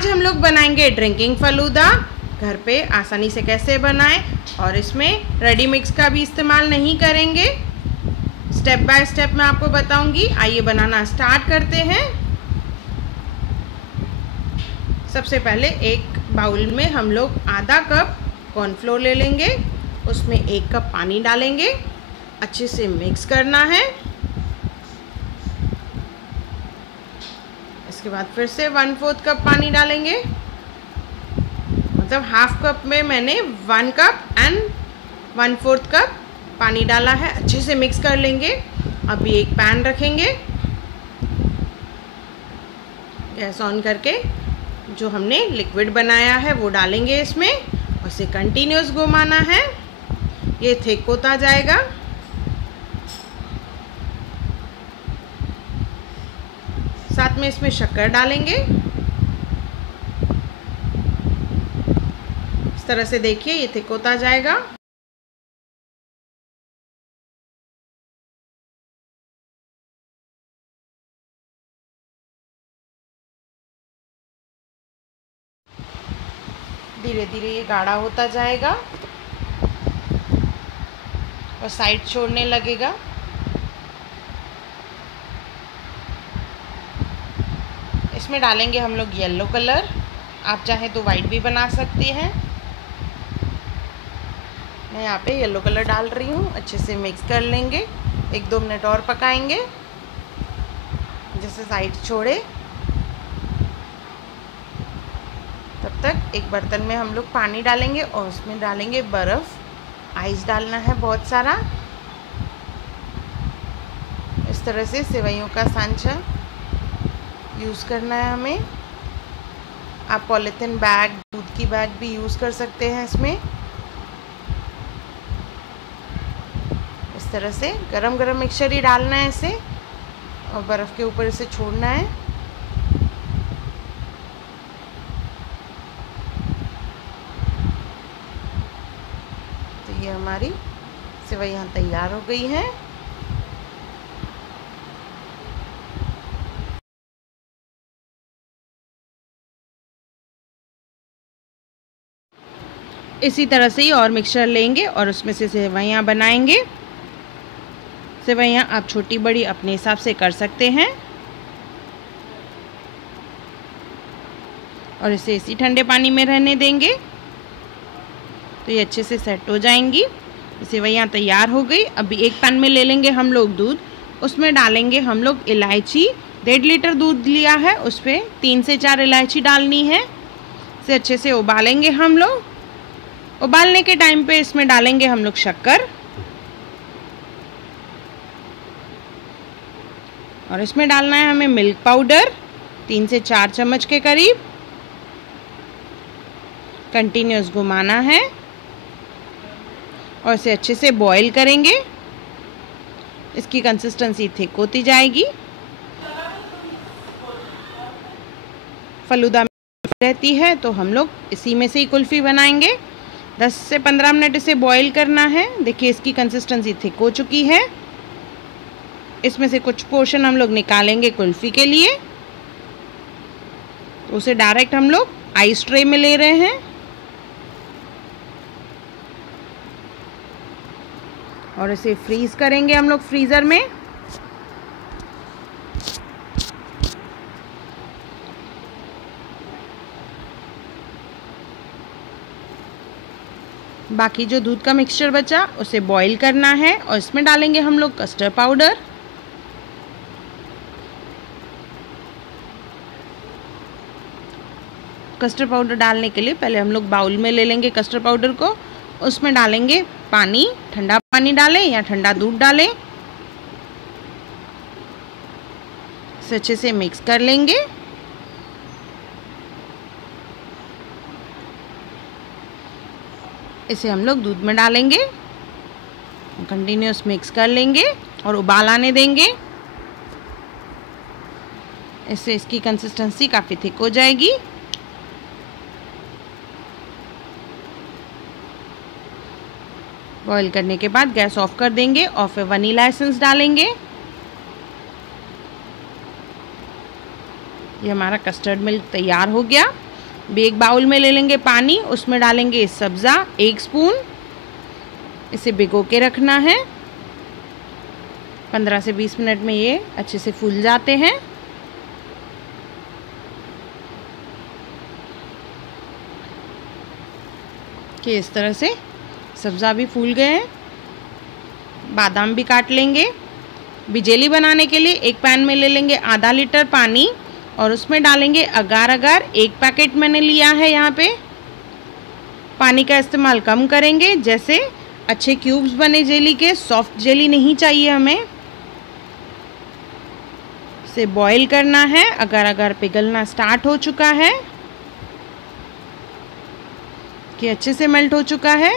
आज हम लोग बनाएंगे ड्रिंकिंग फलूदा। घर पे आसानी से कैसे बनाएं और इसमें रेडी मिक्स का भी इस्तेमाल नहीं करेंगे। स्टेप बाय स्टेप मैं आपको बताऊंगी। आइए बनाना स्टार्ट करते हैं। सबसे पहले एक बाउल में हम लोग आधा कप कॉर्नफ्लोर ले लेंगे, उसमें 1 कप पानी डालेंगे, अच्छे से मिक्स करना है। इसके बाद फिर से 1/4 कप पानी डालेंगे, मतलब हाफ कप में मैंने 1 कप एंड 1/4 कप पानी डाला है। अच्छे से मिक्स कर लेंगे। अभी एक पैन रखेंगे, गैस ऑन करके जो हमने लिक्विड बनाया है वो डालेंगे इसमें और इसे कंटिन्यूस घुमाना है। ये थिक होता जाएगा। साथ में इसमें शक्कर डालेंगे। इस तरह से देखिए ये थिक होता जाएगा। धीरे धीरे ये गाढ़ा होता जाएगा और साइड छोड़ने लगेगा। इसमें डालेंगे हम लोग येलो कलर, आप चाहें तो वाइट भी बना सकते हैं। मैं यहाँ पे येलो कलर डाल रही हूँ। अच्छे से मिक्स कर लेंगे। 1-2 मिनट और पकाएंगे जैसे साइड छोड़े। तब तक एक बर्तन में हम लोग पानी डालेंगे और उसमें डालेंगे बर्फ़। आइस डालना है बहुत सारा। इस तरह से सेवइयों का सांचा यूज़ करना है हमें। आप पॉलीथिन बैग, दूध की बैग भी यूज़ कर सकते हैं इसमें। इस तरह से गरम गरम मिक्सचर ही डालना है इसे और बर्फ़ के ऊपर इसे छोड़ना है। तो ये हमारी सेवइयाँ तैयार हो गई हैं। इसी तरह से ही और मिक्सचर लेंगे और उसमें से सेवइयाँ बनाएंगे। सेवइयाँ आप छोटी बड़ी अपने हिसाब से कर सकते हैं और इसे इसी ठंडे पानी में रहने देंगे तो ये अच्छे से सेट हो जाएंगी। सेवइयाँ तैयार हो गई। अभी एक पैन में ले लेंगे हम लोग दूध, उसमें डालेंगे हम लोग इलायची। 1.5 लीटर दूध लिया है, उस पर 3 से 4 इलायची डालनी है। इसे अच्छे से उबालेंगे हम लोग। उबालने के टाइम पे इसमें डालेंगे हम लोग शक्कर और इसमें डालना है हमें मिल्क पाउडर 3 से 4 चम्मच के करीब। कंटिन्यूस घुमाना है और इसे अच्छे से बॉईल करेंगे। इसकी कंसिस्टेंसी थिक होती जाएगी। फलूदा रहती है तो हम लोग इसी में से ही कुल्फ़ी बनाएंगे। 10 से 15 मिनट इसे बॉईल करना है। देखिए इसकी कंसिस्टेंसी थिक हो चुकी है। इसमें से कुछ पोर्शन हम लोग निकालेंगे कुल्फ़ी के लिए। तो उसे डायरेक्ट हम लोग आइस ट्रे में ले रहे हैं और इसे फ्रीज़ करेंगे हम लोग फ्रीज़र में। बाकी जो दूध का मिक्सचर बचा उसे बॉईल करना है और इसमें डालेंगे हम लोग कस्टर्ड पाउडर। कस्टर्ड पाउडर डालने के लिए पहले हम लोग बाउल में ले लेंगे कस्टर्ड पाउडर को, उसमें डालेंगे पानी। ठंडा पानी डालें या ठंडा दूध डालें। इसे अच्छे से मिक्स कर लेंगे। इसे हम लोग दूध में डालेंगे, कंटिन्यूस मिक्स कर लेंगे और उबाल आने देंगे। इससे इसकी कंसिस्टेंसी काफ़ी थिक हो जाएगी। बॉईल करने के बाद गैस ऑफ कर देंगे और फिर वनीला एसेंस डालेंगे। ये हमारा कस्टर्ड मिल्क तैयार हो गया। भी एक बाउल में ले लेंगे पानी, उसमें डालेंगे सब्ज़ा 1 स्पून। इसे भिगो के रखना है। 15 से 20 मिनट में ये अच्छे से फूल जाते हैं। कि इस तरह से सब्ज़ा भी फूल गए हैं। बादाम भी काट लेंगे। भी जेली बनाने के लिए एक पैन में ले लेंगे आधा लीटर पानी और उसमें डालेंगे अगार। 1 पैकेट मैंने लिया है। यहाँ पे पानी का इस्तेमाल कम करेंगे, जैसे अच्छे क्यूब्स बने जेली के। सॉफ्ट जेली नहीं चाहिए हमें। इसे बॉईल करना है। अगार पिघलना स्टार्ट हो चुका है कि अच्छे से मेल्ट हो चुका है।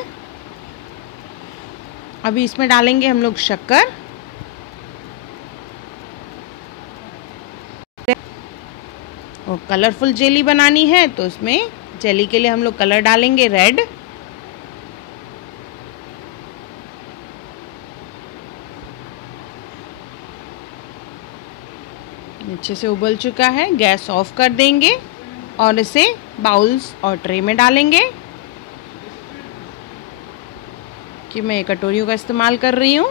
अभी इसमें डालेंगे हम लोग शक्कर और कलरफुल जेली बनानी है तो उसमें जेली के लिए हम लोग कलर डालेंगे रेड। अच्छे से उबल चुका है। गैस ऑफ कर देंगे और इसे बाउल्स और ट्रे में डालेंगे। कि मैं ये कटोरियों का इस्तेमाल कर रही हूँ।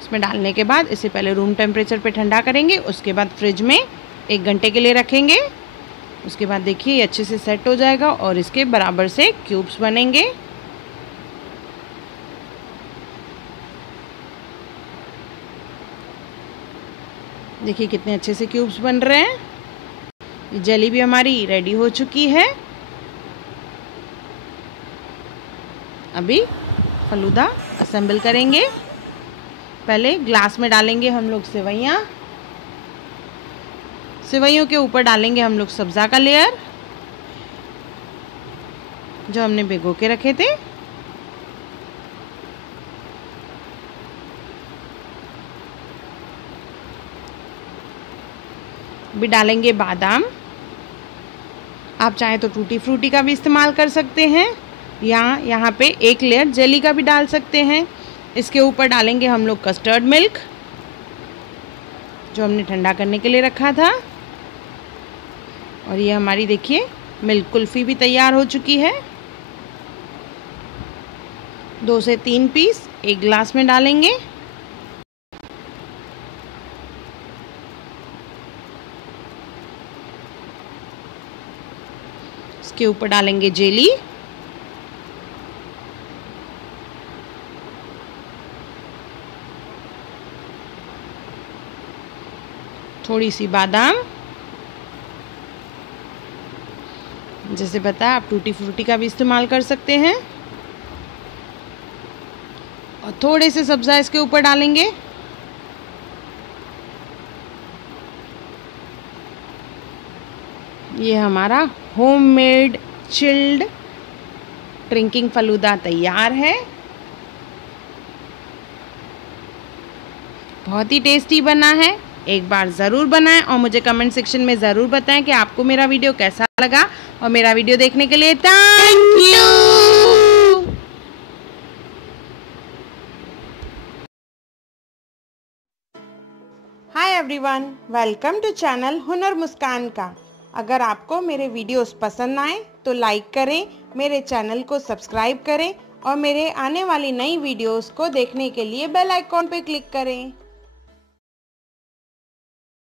इसमें डालने के बाद इसे पहले रूम टेम्परेचर पे ठंडा करेंगे, उसके बाद फ्रिज में 1 घंटे के लिए रखेंगे। उसके बाद देखिए ये अच्छे से सेट हो जाएगा और इसके बराबर से क्यूब्स बनेंगे। देखिए कितने अच्छे से क्यूब्स बन रहे हैं। जेली भी हमारी रेडी हो चुकी है। अभी फलूदा असेंबल करेंगे। पहले ग्लास में डालेंगे हम लोग सेवइयाँ। सेवइयों के ऊपर डालेंगे हम लोग सब्ज़ा का लेयर जो हमने भिगो के रखे थे। भी डालेंगे बादाम। आप चाहें तो टूटी फ्रूटी का भी इस्तेमाल कर सकते हैं, या यहाँ पे 1 लेयर जेली का भी डाल सकते हैं। इसके ऊपर डालेंगे हम लोग कस्टर्ड मिल्क जो हमने ठंडा करने के लिए रखा था। और ये हमारी देखिए मिल्क कुल्फ़ी भी तैयार हो चुकी है। 2 से 3 पीस एक गिलास में डालेंगे। इसके ऊपर डालेंगे जेली। थोड़ी सी बादाम, जैसे बताया आप टूटी फ्रूटी का भी इस्तेमाल कर सकते हैं। और थोड़े से सब्ज़ा इसके ऊपर डालेंगे। ये हमारा होममेड चिल्ड ड्रिंकिंग फलूदा तैयार है। बहुत ही टेस्टी बना है। एक बार ज़रूर बनाएं और मुझे कमेंट सेक्शन में ज़रूर बताएं कि आपको मेरा वीडियो कैसा लगा। और मेरा वीडियो देखने के लिए thank you. Hi everyone, welcome to channel Hunar Muskan का। अगर आपको मेरे वीडियोस पसंद आए तो लाइक करें, मेरे चैनल को सब्सक्राइब करें और मेरे आने वाली नई वीडियोस को देखने के लिए बेल आइकॉन पे क्लिक करें।